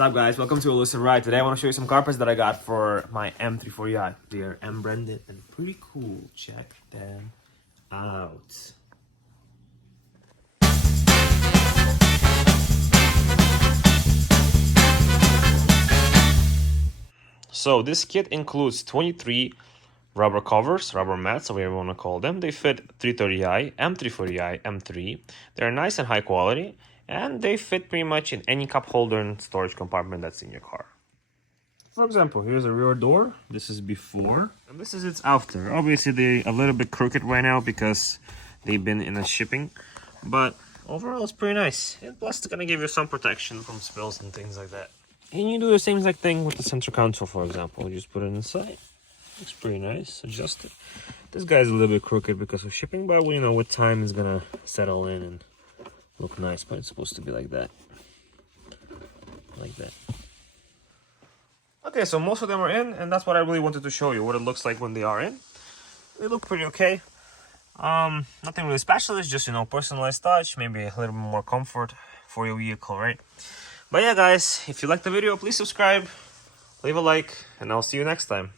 What's up, guys? Welcome to a Listen Ride. Today I want to show you some carpets that I got for my M340i. They are M branded and pretty cool. Check them out. So this kit includes 23 rubber covers, rubber mats, whatever you want to call them. They fit 330i, M340i, M3. They're nice and high quality, and they fit pretty much in any cup holder and storage compartment that's in your car. For example, here's a rear door. This is before, and this is its after. Obviously, they're a little bit crooked right now because they've been in a shipping, but overall, it's pretty nice. And plus, it's gonna give you some protection from spills and things like that. And you do the same exact thing with the center console, for example. You just put it inside. Looks pretty nice. Adjust it. This guy's a little bit crooked because of shipping, but you know, with time, it's gonna settle in and look nice. But it's supposed to be like that. Like that. Okay, so most of them are in, and that's what I really wanted to show you, what it looks like when they are in. They look pretty okay. Nothing really special. It's just, you know, personalized touch, maybe a little bit more comfort for your vehicle, right? But yeah, guys, if you liked the video, please subscribe, leave a like, and I'll see you next time.